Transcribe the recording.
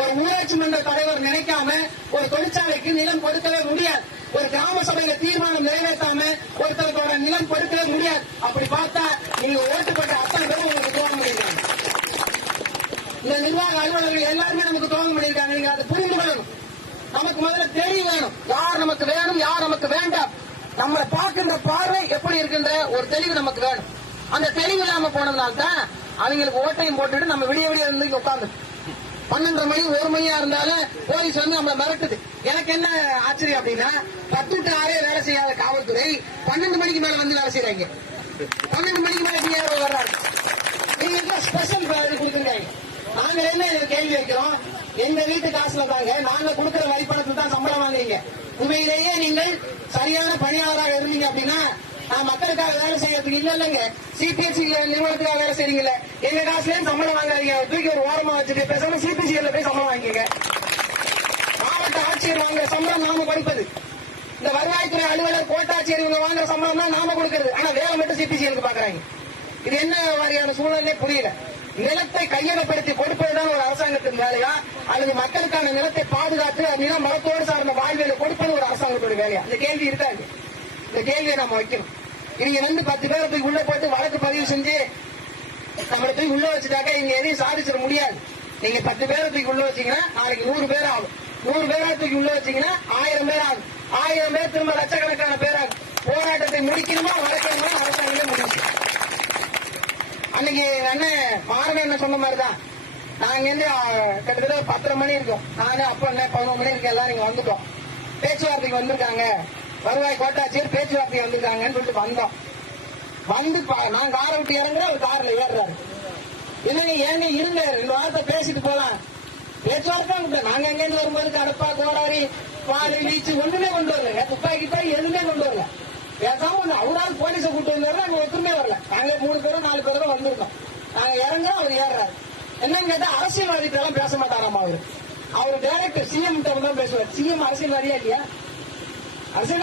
ஒரு ஊராட்சி மன்ற தலைவர் நினைக்காம ஒரு தொழிற்சாலைக்கு நிலம் கொடுக்கவே முடியாது. ஒரு கிராம சபையில தீர்மானம் நிறைவேற்றாம ஒருத்தருக்கோட நிலம் கொடுக்கவே முடியாது. அப்படி பார்த்தா நீங்க ஓட்டு போட்ட அத்தனை பேரும் உங்களுக்கு துரோகம் பண்ணிருக்காங்க இந்த நிர்வாக அலுவலர்கள் எல்லாருமே நமக்கு துரோகம் பண்ணிருக்காங்க நீங்க அதை புரிந்து கொள்ளணும். நமக்கு முதல்ல தெரிய வேணும். யார் நமக்கு வேணும் யார் நமக்கு வேண்டாம். நம்மளை பார்க்கின்ற பார்வை எப்படி இருக்கின்ற ஒரு தெளிவு நமக்கு வேணும். அந்த தெளிவு இல்லாம போனதுனால தான் அவங்களுக்கு ஓட்டையும் போட்டுட்டு நம்ம விடிய விடிய இருந்து இங்க உட்கார்ந்து பன்னெண்டரை மணி ஒரு மணியா இருந்தாலும் போலீஸ் வந்து நம்மளை மிரட்டுது. எனக்கு என்ன ஆச்சரியம் அப்படின்னா பத்து டு ஆறே வேலை செய்யாத காவல்துறை பன்னெண்டு மணிக்கு மேல வந்து வேலை செய்யறாங்க பன்னெண்டு மணிக்கு மேல டிஆர்ஓ வர்றாங்க. நீங்க ஸ்பெஷல் கொடுத்துருக்காங்க நாங்க என்ன கேள்வி வைக்கிறோம்? எங்க வீட்டு காசுல தாங்க நாங்க கொடுக்கிற வரி தான் சம்பளம் வாங்குறீங்க. உண்மையிலேயே நீங்கள் சரியான பணியாளராக இருந்தீங்க அப்படின்னா நான் மக்களுக்காக வேலை செய்யறதுக்கு இல்ல இல்லைங்க. சிபிஎஸ்சி நிறுவனத்துக்காக வேலை செய்றீங்கல்ல. எங்க காசுல சம்பளம் வாங்காதீங்க தூக்கி ஒரு ஓரமா வச்சுட்டு பேசாம சிபிசிஎல்ல போய் சம்பளம் வாங்கிக்கங்க. மாவட்ட ஆட்சியர் வாங்குற சம்பளம் நாம கொடுப்பது. இந்த வருவாய்த்துறை அலுவலர் கோட்டாட்சியர் இவங்க வாங்குற சம்பளம் தான் நாம கொடுக்கறது. ஆனா வேலை மட்டும் சிபிசிஎலுக்கு பாக்குறாங்க. இது என்ன மாதிரியான சூழ்நிலை புரியல. நிலத்தை கையகப்படுத்தி கொடுப்பதுதான் ஒரு அரசாங்கத்தின் வேலையா? அல்லது மக்களுக்கான நிலத்தை பாதுகாத்து நிலம் மரத்தோடு சார்ந்த வாழ்வியலை கொடுப்பது ஒரு அரசாங்கத்தோட வேலையா? அந்த கேள்வி இருக்காது. இந்த கேள்வியை நாம வைக்கணும். இவங்க வந்து பத்து பேரை போய் உள்ள போட்டு வழக்கு பதிவு செஞ்சு நம்மளை போய் உள்ள வச்சுட்டாக்க இங்க எதையும் சாதிச்சிட முடியாது. நீங்க பத்து பேரை தூக்கி உள்ள வச்சீங்கன்னா நாளைக்கு நூறு பேர் ஆகும். நூறு பேரா தூக்கி உள்ள வச்சீங்கன்னா ஆயிரம் பேர் ஆகும். ஆயிரம் பேர் திரும்ப லட்சக்கணக்கான பேர் ஆகும். போராட்டத்தை முடிக்கணுமா வளர்க்கணுமா அரசாங்கமே முடியும் அன்னைக்கு அண்ணன் மாறன் என்ன சொன்ன மாதிரிதான். நாங்க இருந்து கிட்டத்தட்ட பத்தரை மணி இருக்கும். நானு அப்ப என்ன பதினொரு மணி இருக்கு எல்லாரும் இங்க வந்துட்டோம். பேச்சுவார்த்தைக்கு வந்திருக்காங்க. வருவாய் கோட்டாட்சியர் பேச்சுவார்த்தை வந்திருக்காங்கன்னு சொல்லிட்டு வந்தோம். வந்து நான் காரை விட்டு இறங்குறேன் அவர் கார்ல ஏறுறாரு. என்னங்க ஏங்க இருங்க ரெண்டு வார்த்தை பேசிட்டு போலாம். பேச்சுவார்த்தை கூப்பிட்டேன். நாங்க எங்கேருந்து வரும்போது கடப்பா கோடாரி பால் வீச்சு ஒண்ணுமே கொண்டு வரல துப்பாக்கி தான் எதுவுமே கொண்டு வரல. பேசாம ஒண்ணு அவரால் போலீஸை கூட்டு வந்தாரு நாங்க ஒத்துமே வரல. நாங்க மூணு பேரும் நாலு பேரும் வந்திருக்கோம். நாங்க இறங்குறோம் அவர் ஏறுறாரு. என்னன்னு கேட்டா அரசியல்வாதிகிட்ட எல்லாம் பேச மாட்டாராமா அவரு. அவர் டைரக்டர் சிஎம் தான் பேசுவார். சிஎம் அரசியல்வாதியா இல்லையா? அரசியல்